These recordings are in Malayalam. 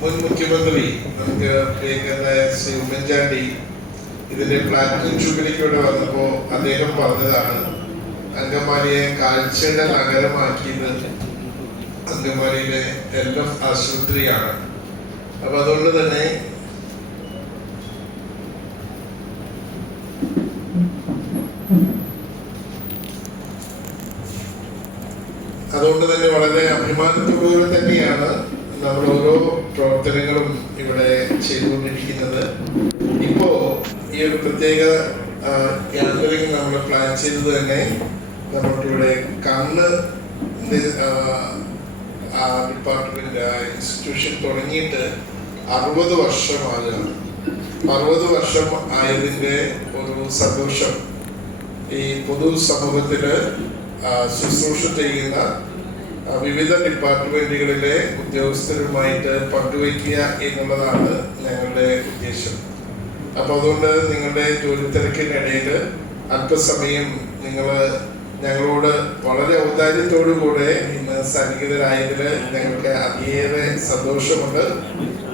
മുൻ മുഖ്യമന്ത്രി നമുക്ക് പ്രിയങ്കരനായ ശ്രീ ഉമ്മൻചാണ്ടി ഇതിന്റെ പ്ലാറ്റിനം ജൂബിലിക്ക് ഇവിടെ വന്നപ്പോ അദ്ദേഹം പറഞ്ഞതാണ് അങ്കമാലിയെ കാഴ്ചയുടെ നഗരമാക്കിയത് അങ്കമാലിയിലെ എൽ എഫ് ആശുപത്രിയാണ്. അപ്പൊ അതുകൊണ്ട് തന്നെ അതുകൊണ്ട് തന്നെ വളരെ അഭിമാനത്തോടുകൂടി തന്നെയാണ് നമ്മൾ ഓരോ പ്രവർത്തനങ്ങളും ഇവിടെ ചെയ്തുകൊണ്ടിരിക്കുന്നത്. ഇപ്പോ ഈ ഒരു പ്രത്യേക യാത്രയിൽ നമ്മൾ പ്ലാൻ ചെയ്തത് തന്നെ നമുക്കിവിടെ കണ്ണ് ഡിപ്പാർട്ട്മെന്റ് ഇൻസ്റ്റിറ്റ്യൂഷൻ തുടങ്ങിയിട്ട് അറുപത് വർഷമാകുകയാണ് അറുപത് വർഷം ആയതിന്റെ ഒരു സന്തോഷം ഈ പൊതു സമൂഹത്തിൽ ശുശ്രൂഷ ചെയ്യുന്ന വിവിധ ഡിപ്പാർട്ട്മെന്റുകളിലെ ഉദ്യോഗസ്ഥരുമായിട്ട് പങ്കുവയ്ക്കുക എന്നുള്ളതാണ് ഞങ്ങളുടെ ഉദ്ദേശം. അപ്പൊ അതുകൊണ്ട് നിങ്ങളുടെ ജോലി തിരക്കിനിടയിൽ അല്പസമയം നിങ്ങൾ ഞങ്ങളോട് വളരെ ഔദാര്യത്തോടു കൂടെ ഇന്ന് സന്നിഹിതരായതിൽ ഞങ്ങൾക്ക് അതിയേറെ സന്തോഷമുണ്ട്.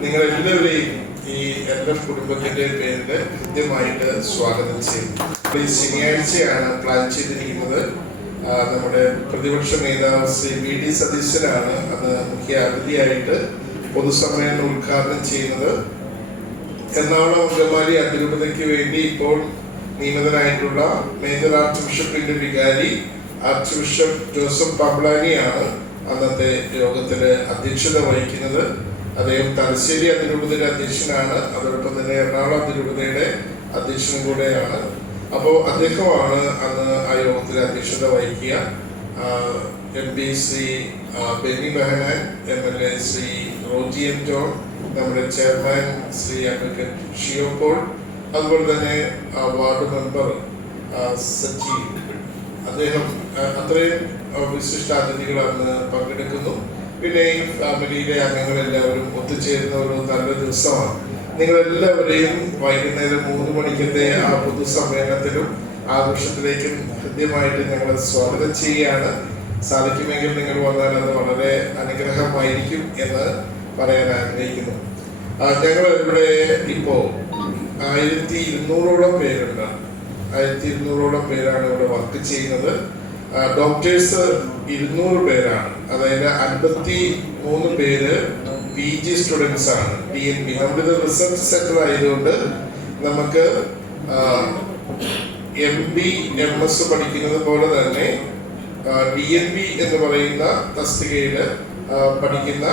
നിങ്ങൾ എല്ലാവരെയും ഈ എന്റെ കുടുംബത്തിന്റെ പേരിൽ കൃത്യമായിട്ട് സ്വാഗതം ചെയ്യും ശനിയാഴ്ചയാണ് പ്ലാൻ ചെയ്തിരിക്കുന്നത്. നമ്മുടെ പ്രതിപക്ഷ നേതാവ് ശ്രീ വി ഡി സതീശനാണ് അത് മുഖ്യ അതിഥിയായിട്ട് പൊതുസമ്മേളനം ഉദ്ഘാടനം ചെയ്യുന്നത്. എന്നാണ് അങ്കമാലി അതിരൂപതയ്ക്ക് വേണ്ടി ഇപ്പോൾ നിയമിതനായിട്ടുള്ള മേജർ ആർച്ച് ബിഷപ്പിന്റെ വികാരി ആർച്ച് ബിഷപ്പ് ജോസഫ് പബ്ലാനിയാണ് അന്നത്തെ യോഗത്തിൽ അധ്യക്ഷത വഹിക്കുന്നത്. അദ്ദേഹം തലശ്ശേരി അതിരൂപതയുടെ അധ്യക്ഷനാണ്. അതോടൊപ്പം തന്നെ എറണാകുളം അതിരൂപതയുടെ അധ്യക്ഷനും കൂടെയാണ്. അപ്പോൾ അദ്ദേഹമാണ് അന്ന് ആ യോഗത്തിൽ അധ്യക്ഷത വഹിക്കുക. M P Shri Benny Behanan M L A Shri Roji M John നമ്മുടെ ചെയർമാൻ ശ്രീ അഡ്വക്കേറ്റ് ഷിയോ പോൾ അതുപോലെ തന്നെ വാർഡ് മെമ്പർ സച്ചിൻ അദ്ദേഹം അത്രയും വിശിഷ്ട അതിഥികൾ അന്ന് പങ്കെടുക്കുന്നു. പിന്നെ ഈ ഫാമിലിയിലെ അംഗങ്ങളെല്ലാവരും ഒത്തുചേരുന്ന ഒരു നല്ല ദിവസമാണ്. നിങ്ങളെല്ലാവരെയും വൈകുന്നേരം മൂന്ന് മണിക്കത്തെ ആ പൊതുസമ്മേളനത്തിലും ആഘോഷത്തിലേക്കും ഹൃദ്യമായിട്ട് ഞങ്ങൾ സ്വാഗതം ചെയ്യുകയാണ്. സാധിക്കുമെങ്കിൽ നിങ്ങൾ വന്നാൽ അത് വളരെ അനുഗ്രഹമായിരിക്കും എന്ന് പറയാൻ ആഗ്രഹിക്കുന്നു. ഞങ്ങൾ ഇവിടെ ഇപ്പോൾ ആയിരത്തി ഇരുന്നൂറോളം പേരുണ്ട്. ആയിരത്തി ഇരുന്നൂറോളം പേരാണ് ഇവിടെ വർക്ക് ചെയ്യുന്നത്. ഡോക്ടേഴ്സ് ഇരുന്നൂറ് പേരാണ്. അതായത് അൻപത്തി മൂന്ന് പേര് പി ജി സ്റ്റുഡൻസ് ആണ്. പി എൻ ബി നമ്മുടെ ഇത് റിസർച്ച് സെന്റർ ആയതുകൊണ്ട് നമുക്ക് എം ബി എം എസ് പഠിക്കുന്നത് പോലെ തന്നെ ഡി എൻ ബി എന്ന് പറയുന്ന തസ്തികയിൽ പഠിക്കുന്ന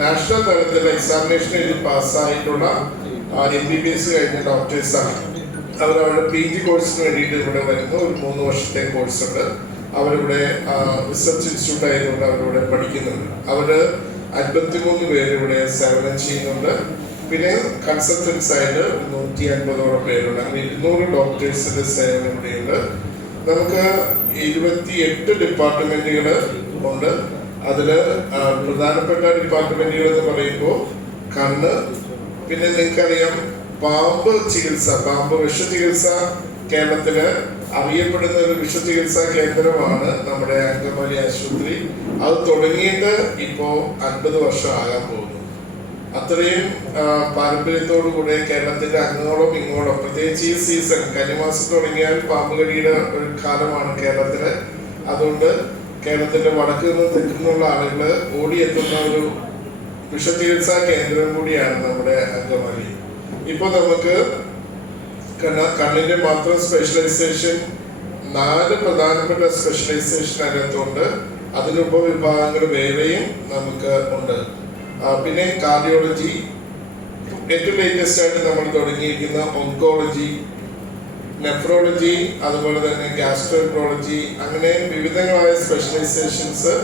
നാഷണൽ തലത്തിൽ എക്സാമിനേഷൻ എഴുതി പാസ്സായിട്ടുള്ള എം ബി ബി എസ് കഴിഞ്ഞ ഡോക്ടേഴ്സാണ് അവർ അവരുടെ പി ജി കോഴ്സിന് വേണ്ടിയിട്ട് ഇവിടെ വരുന്നു. ഒരു മൂന്ന് വർഷത്തെ കോഴ്സുണ്ട് അവരിവിടെ റിസർച്ച് ഇൻസ്റ്റിറ്റ്യൂട്ട് ആയതുകൊണ്ട് അവരിവിടെ പഠിക്കുന്നുണ്ട്. അവർ അൻപത്തിമൂന്ന് പേര് ഇവിടെ സേവനം ചെയ്യുന്നുണ്ട്. പിന്നെ കൺസൾട്ടൻസ് ആയിട്ട് നൂറ്റി അൻപതോളം പേരുണ്ട്. അങ്ങനെ ഇരുന്നൂറ് ഡോക്ടേഴ്സിന്റെ സേവനം ഇവിടെയുണ്ട്. നമുക്ക് ഇരുപത്തി എട്ട് ഡിപ്പാർട്ട്മെന്റുകൾ ഉണ്ട്. അതിൽ പ്രധാനപ്പെട്ട ഡിപ്പാർട്ട്മെന്റുകൾ എന്ന് പറയുമ്പോൾ കണ്ണ് പിന്നെ നിങ്ങൾക്കറിയാം പാമ്പ് ചികിത്സ പാമ്പ് വിഷ ചികിത്സ കേരളത്തിൽ അറിയപ്പെടുന്ന ഒരു വിഷ ചികിത്സാ കേന്ദ്രമാണ് നമ്മുടെ അങ്കമാലി ആശുപത്രി. അത് തുടങ്ങിയിട്ട് ഇപ്പോ അൻപത് വർഷം ആകാൻ പോകുന്നു. അത്രയും പാരമ്പര്യത്തോടു കൂടെ കേരളത്തിന്റെ അങ്ങോളം ഇങ്ങോളം പ്രത്യേകിച്ച് ഈ സീസൺ കന്നിമാസം തുടങ്ങിയാൽ പാമ്പ് കടിയുടെ ഒരു കാലമാണ് കേരളത്തിൽ. അതുകൊണ്ട് കേരളത്തിന്റെ വടക്ക് നിന്ന് തെക്കു നിന്നുള്ള ആളുകൾ ഓടിയെത്തുന്ന ഒരു വിഷചികിത്സാ കേന്ദ്രം കൂടിയാണ് നമ്മുടെ അങ്കമാലി. ഇപ്പൊ നമുക്ക് കണ്ണിന്റെ മാത്രം സ്പെഷ്യലൈസേഷൻ നാല് പ്രധാനപ്പെട്ട സ്പെഷ്യലൈസേഷൻ അതിനകത്തുണ്ട് അതിന് ഉപവിഭാഗങ്ങൾ വേറെയും നമുക്ക് ഉണ്ട്. പിന്നെ കാർഡിയോളജി ഏറ്റവും ലേറ്റസ്റ്റ് ആയിട്ട് നമ്മൾ തുടങ്ങിയിരിക്കുന്ന ഒങ്കോളജി നെഫ്രോളജി അതുപോലെ തന്നെ ഗ്യാസ്ട്രോൻട്രോളജി അങ്ങനെ വിവിധങ്ങളായ സ്പെഷ്യലൈസേഷൻസ്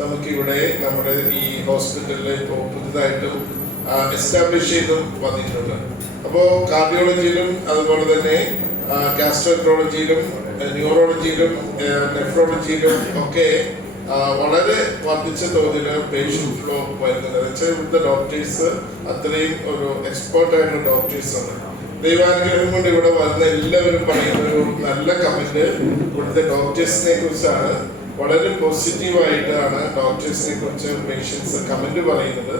നമുക്കിവിടെ നമ്മുടെ ഈ ഹോസ്പിറ്റലിൽ ഇപ്പോൾ പുതുതായിട്ടും എസ്റ്റാബ്ലിഷ് ചെയ്ത് വന്നിട്ടുണ്ട്. അപ്പോൾ കാർഡിയോളജിയിലും അതുപോലെ തന്നെ ഗ്യാസ്ട്രോൻട്രോളജിയിലും ന്യൂറോളജിയിലും നെഫ്രോളജിയിലും ഒക്കെ വളരെ വർദ്ധിച്ച തോതിൽ പേഷ്യന്റ് ഫ്ലോ വെച്ചാൽ ഇവിടുത്തെ ഡോക്ടേഴ്സ് അത്രയും ഒരു എക്സ്പേർട്ട് ആയിട്ടുള്ള ഡോക്ടേഴ്സ് ആണ്. ദൈവാനുഗ്രഹം കൊണ്ട് ഇവിടെ വരുന്ന എല്ലാവരും പറയുന്ന ഒരു നല്ല കമന്റ് ഇവിടുത്തെ ഡോക്ടേഴ്സിനെ കുറിച്ചാണ്. വളരെ പോസിറ്റീവായിട്ടാണ് ഡോക്ടേഴ്സിനെ കുറിച്ച് പേഷ്യൻസ് കമന്റ് പറയുന്നത്.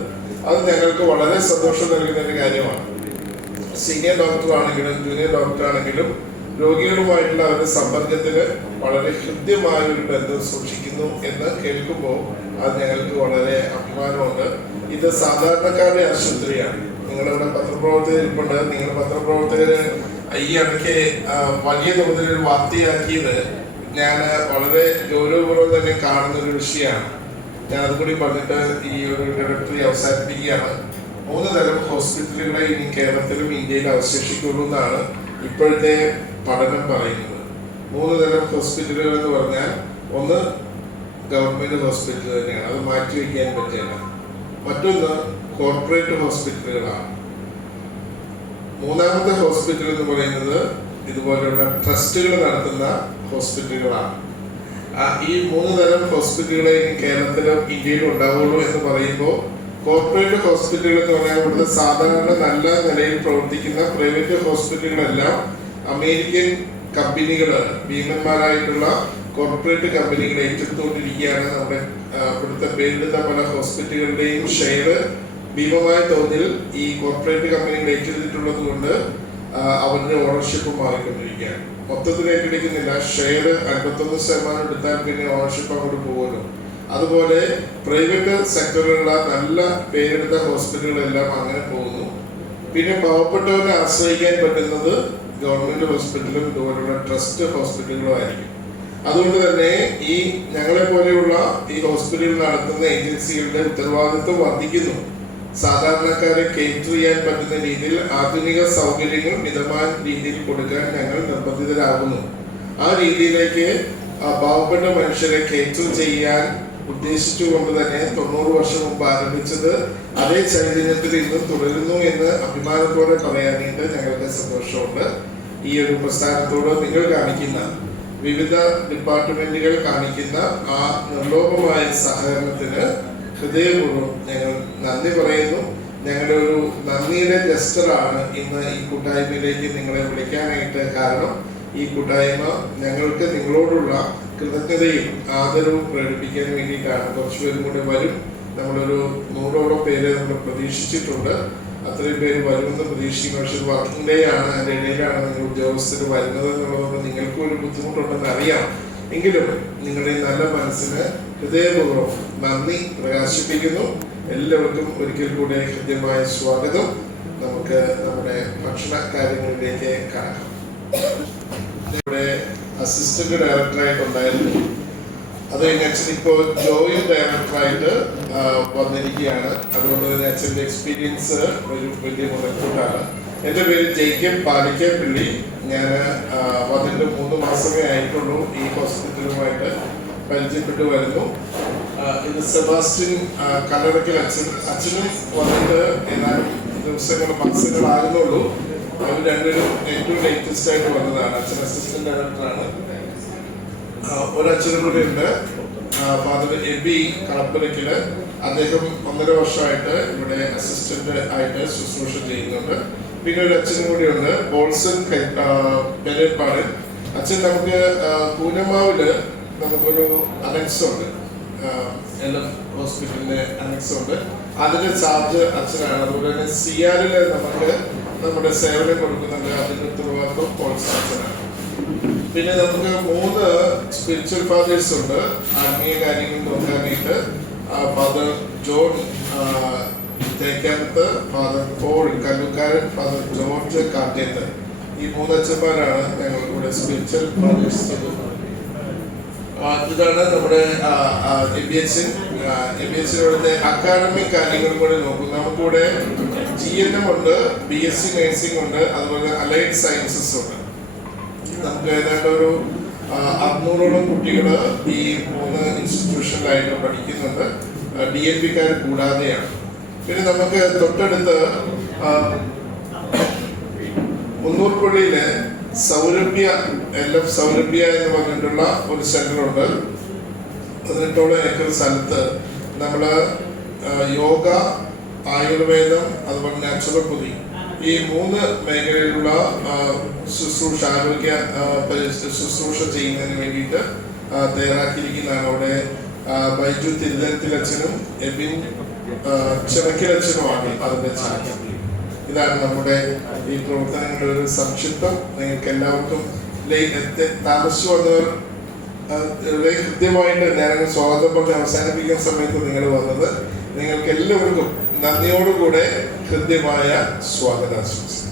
അത് ഞങ്ങൾക്ക് വളരെ സന്തോഷം നൽകുന്ന ഒരു കാര്യമാണ്. സീനിയർ ഡോക്ടർ ആണെങ്കിലും ജൂനിയർ ഡോക്ടർ ആണെങ്കിലും രോഗികളുമായിട്ടുള്ള അവരുടെ സമ്പർക്കത്തിൽ വളരെ ഹൃദ്യമായ ഒരു ബന്ധം സൂക്ഷിക്കുന്നു എന്ന് കേൾക്കുമ്പോൾ അത് ഞങ്ങൾക്ക് വളരെ അഭിമാനമുണ്ട്. ഇത് സാധാരണക്കാരുടെ ആശുപത്രിയാണ്. നിങ്ങളിവിടെ പത്രപ്രവർത്തകർ ഇരിപ്പുണ്ട്. നിങ്ങൾ പത്രപ്രവർത്തകര് ഈ ഇടയ്ക്ക് വലിയ തോതിൽ വാർത്തയാക്കിയത് ഞാൻ വളരെ ഗൗരവപൂർവം തന്നെ കാണുന്ന ഒരു വിഷയമാണ്. ഞാൻ അതുകൂടി പറഞ്ഞിട്ട് ഈ ഒരു ഡയറക്ടറി അവസാനിപ്പിക്കുകയാണ്. മൂന്ന് തരം ഹോസ്പിറ്റലുകളെ ഇനി കേരളത്തിലും ഇന്ത്യയിലും അവശേഷിക്കുള്ളൂ എന്നാണ് ഇപ്പോഴത്തെ പഠനം പറയുന്നത്. മൂന്ന് തരം ഹോസ്പിറ്റലുകൾ എന്ന് പറഞ്ഞാൽ ഒന്ന് ഗവൺമെന്റ് ഹോസ്പിറ്റൽ തന്നെയാണ്. അത് മാറ്റി വയ്ക്കാൻ പറ്റില്ല. മറ്റൊന്ന് കോർപ്പറേറ്റ് ഹോസ്പിറ്റലുകളാണ് മൂന്നാമത്തെ ഹോസ്പിറ്റൽ എന്ന് പറയുന്നത് ഇതുപോലെയുള്ള ട്രസ്റ്റുകൾ നടത്തുന്ന ഹോസ്പിറ്റലുകളാണ് ഈ മൂന്ന് തരം ഹോസ്പിറ്റലുകളെ കേരളത്തിലും ഇന്ത്യയിലും ഉണ്ടാവുള്ളൂ എന്ന് പറയുമ്പോൾ കോർപ്പറേറ്റ് ഹോസ്പിറ്റലുകൾ എന്ന് പറഞ്ഞാൽ ഇവിടുത്തെ സാധാരണ നല്ല നിലയിൽ പ്രവർത്തിക്കുന്ന പ്രൈവറ്റ് ഹോസ്പിറ്റലുകളെല്ലാം അമേരിക്കൻ കമ്പനികൾ ഭീമന്മാരായിട്ടുള്ള കോർപ്പറേറ്റ് കമ്പനികൾ ഏറ്റെടുത്തുകൊണ്ടിരിക്കുകയാണ് നമ്മുടെ ഇവിടുത്തെ പേരിടുന്ന പല ഹോസ്പിറ്റലുകളുടെയും ഷെയർ ഭീമമായ തോതിൽ ഈ കോർപ്പറേറ്റ് കമ്പനികൾ ഏറ്റെടുത്തിട്ടുള്ളത് കൊണ്ട് അവരുടെ ഓണർഷിപ്പ് മാറിക്കൊണ്ടിരിക്കുകയാണ്. മൊത്തത്തിൽ ഏറ്റെടുക്കുന്നില്ല. ഷെയർ അൻപത്തൊന്ന് ശതമാനം എടുത്താൽ പിന്നെ ഓണർഷിപ്പ് അങ്ങോട്ട് പോകുമല്ലോ. അതുപോലെ പ്രൈവറ്റ് സെക്ടറിലുള്ള നല്ല പേരെടുത്ത ഹോസ്പിറ്റലുകളെല്ലാം അങ്ങനെ പോകുന്നു. പിന്നെ പാവപ്പെട്ടവരെ ആശ്രയിക്കാൻ പറ്റുന്നത് ഗവൺമെന്റ് ഹോസ്പിറ്റലും ഇതുപോലുള്ള ട്രസ്റ്റ് ഹോസ്പിറ്റലുകളും ആയിരിക്കും. അതുകൊണ്ട് തന്നെ ഈ ഞങ്ങളെ പോലെയുള്ള ഈ ഹോസ്പിറ്റലുകൾ നടത്തുന്ന ഏജൻസികളുടെ ഉത്തരവാദിത്വം വർദ്ധിക്കുന്നു. സാധാരണക്കാരെ കേറ്റർ ചെയ്യാൻ പറ്റുന്ന രീതിയിൽ ആധുനിക സൗകര്യങ്ങൾ മിതമായ രീതിയിൽ കൊടുക്കാൻ ഞങ്ങൾ നിർബന്ധിതരാകുന്നു. ആ രീതിയിലേക്ക് പാവപ്പെട്ട മനുഷ്യരെ കേറ്റർ ചെയ്യാൻ ഉദ്ദേശിച്ചുകൊണ്ട് തന്നെ തൊണ്ണൂറ് വർഷം മുമ്പ് ആരംഭിച്ചത് അതേ ചൈതന്യത്തിൽ ഇന്നും തുടരുന്നു എന്ന് അഭിമാനത്തോടെ പറയാനായിട്ട് ഞങ്ങൾക്ക് സന്തോഷമുണ്ട്. ഈ ഒരു പ്രസ്ഥാനത്തോട് നിങ്ങൾ കാണിക്കുന്ന വിവിധ ഡിപ്പാർട്ട്മെന്റുകൾ കാണിക്കുന്ന ആ നിർലോഭമായ സഹകരണത്തിന് ഹൃദയപൂർവം ഞങ്ങൾ നന്ദി പറയുന്നു. ഞങ്ങളുടെ ഒരു നന്ദിയുടെ ജസ്റ്ററാണ് ഇന്ന് ഈ കൂട്ടായ്മയിലേക്ക് നിങ്ങളെ വിളിക്കാനായിട്ട് കാരണം ഈ കൂട്ടായ്മ ഞങ്ങൾക്ക് നിങ്ങളോടുള്ള കൃതജ്ഞതയും ആദരവും പ്രകടിപ്പിക്കാൻ വേണ്ടിയിട്ടാണ്. കുറച്ച് പേരും കൂടെ വരും. നമ്മളൊരു നൂറോളം പേരെ നമ്മൾ പ്രതീക്ഷിച്ചിട്ടുണ്ട്. അത്രയും പേര് വരുമെന്ന് പ്രതീക്ഷിക്കുന്നു. പക്ഷെ വർക്കിംഗ് ഡേ ആണ്. അതിന്റെ ഇടയിലാണ് നിങ്ങൾ ഉദ്യോഗസ്ഥർ വരുന്നത് എന്നുള്ളതുകൊണ്ട് നിങ്ങൾക്കും ഒരു ബുദ്ധിമുട്ടുണ്ടെന്ന് അറിയാം. എങ്കിലും നിങ്ങളുടെ നല്ല മനസ്സിന് ഹൃദയപൂർവം നന്ദി പ്രകാശിപ്പിക്കുന്നു. എല്ലാവർക്കും ഒരിക്കൽ കൂടെ ഹൃദ്യമായ സ്വാഗതം. നമുക്ക് നമ്മുടെ ഭക്ഷണ കാര്യങ്ങളിലേക്ക് കടക്കാം. ഇവിടെ അസിസ്റ്റന്റ് ഡയറക്ടറായിട്ടുണ്ടായിരുന്നു അത് കഴിഞ്ഞ അച്ഛൻ ഇപ്പോൾ ജോയിന്റ് ഡയറക്ടറായിട്ട് വന്നിരിക്കുകയാണ്. അതുകൊണ്ട് തന്നെ അച്ഛന്റെ എക്സ്പീരിയൻസ് ഒരു വലിയ മുതൽക്കൂട്ടാണ്. എന്റെ പേര് ജെയ്ക്കബ് പാലിക്കപ്പിള്ളി. ഞാൻ ആ, വന്നിട്ട് മൂന്ന് മാസമേ ആയിട്ടുള്ളൂ ഈ ഹോസ്പിറ്റലുമായിട്ട് പരിചയപ്പെട്ടു വരുന്നു. ഇന്ന് സെബാസ്റ്റ്യൻ ആ, കല്ലറയ്ക്കൽ അച്ഛൻ അച്ഛനും വന്നിട്ട് ഏതാനും ദിവസങ്ങൾ മാസങ്ങളാകുന്നുള്ളൂ അവർ രണ്ടുപേരും ഏറ്റവും ലേറ്റസ്റ്റ് ആയിട്ട് വന്നതാണ്. അച്ഛൻ അസിസ്റ്റന്റ് ഡയറക്ടറാണ് ഒരച്ഛനും കൂടെ ഉണ്ട് ഫാദർ എബി കളപ്പുരയ്ക്കൽ അദ്ദേഹം ഒന്നര വർഷമായിട്ട് ഇവിടെ അസിസ്റ്റന്റ് ആയിട്ട് ശുശ്രൂഷ ചെയ്യുന്നുണ്ട്. പിന്നെ ഒരു അച്ഛനും കൂടി ഉണ്ട് ബോൾസൺ പെരേപ്പാട്. അച്ഛൻ നമുക്ക് പൂനമാവിൽ നമുക്കൊരു അനക്സ് ഉണ്ട് ഹോസ്പിറ്റലിന്റെ അനക്സ് ഉണ്ട് അതിന്റെ ചാർജ് അച്ഛനാണ്. അതുപോലെ തന്നെ സിയാറിൽ നമുക്ക് നമ്മുടെ സേവനം കൊടുക്കുന്നുണ്ട്. അതിന്റെ ഉത്തരവാദിത്വം ബോൾസൺ അച്ഛനാണ്. പിന്നെ നമുക്ക് മൂന്ന് സ്പിരിച്വൽ ഫാദേഴ്സ് ഉണ്ട്. ആത്മീയ കാര്യങ്ങൾ നോക്കാനായിട്ട്. Father John Thekkanath father Paul Kallukkaran father George Kattethu ഈ മൂന്ന് അച്ഛന്മാരാണ് ഞങ്ങൾ ഇവിടെ സ്പിരിച്വൽ ഫാദേഴ്സ് ഇതാണ് നമ്മുടെ M B H M B എച്ചിലൂടെ academic കാര്യങ്ങൾ കൂടെ നോക്കും. നമുക്കിവിടെ ജി എൻ എം ഉണ്ട് ബി എസ് സി നേഴ്സിംഗ് ഉണ്ട് അതുപോലെ അലൈഡ് സയൻസസ് ഉണ്ട്. നമുക്ക് ഏതാണ്ട് ഒരു അറുന്നൂറോളം കുട്ടികൾ ഈ മൂന്ന് ഇൻസ്റ്റിറ്റ്യൂഷനിലായിട്ട് പഠിക്കുന്നുണ്ട്. ഡി എൻ പിക്കാർ കൂടാതെയാണ്. പിന്നെ നമുക്ക് തൊട്ടടുത്ത് മുന്നൂർപ്പുഴയിലെ സൗരഭ്യ എൽ എഫ് സൗരഭ്യ എന്ന് പറഞ്ഞിട്ടുള്ള ഒരു സെന്റർ ഉണ്ട്. പതിനെട്ടോളം ഏക്കർ സ്ഥലത്ത് നമ്മൾ യോഗ ആയുർവേദം അതുപോലെ നാച്ചുറോപ്പതി ഈ മൂന്ന് മേഖലയിലുള്ള ശുശ്രൂഷ ആരോഗ്യ ശുശ്രൂഷ ചെയ്യുന്നതിന് വേണ്ടിയിട്ട് തയ്യാറാക്കിയിരിക്കുന്നതാണ് അവിടെ ബൈജു തിരുതലത്തിലച്ഛനും എബിൻ ചിറക്കിലച്ഛനുമാണ് അതിന്റെ ചാനൽ ഇതാണ് നമ്മുടെ ഈ പ്രവർത്തനങ്ങളുടെ ഒരു സംക്ഷിപ്തം. നിങ്ങൾക്ക് എല്ലാവർക്കും താമസിച്ചു വന്നവർ കൃത്യമായിട്ട് നേരങ്ങൾ സ്വാഗതം പറഞ്ഞ് അവസാനിപ്പിക്കുന്ന സമയത്ത് നിങ്ങൾ വന്നത്. നിങ്ങൾക്ക് എല്ലാവർക്കും നന്ദിയോടുകൂടെ കൃത്യമായ സ്വാഗതാശംസ.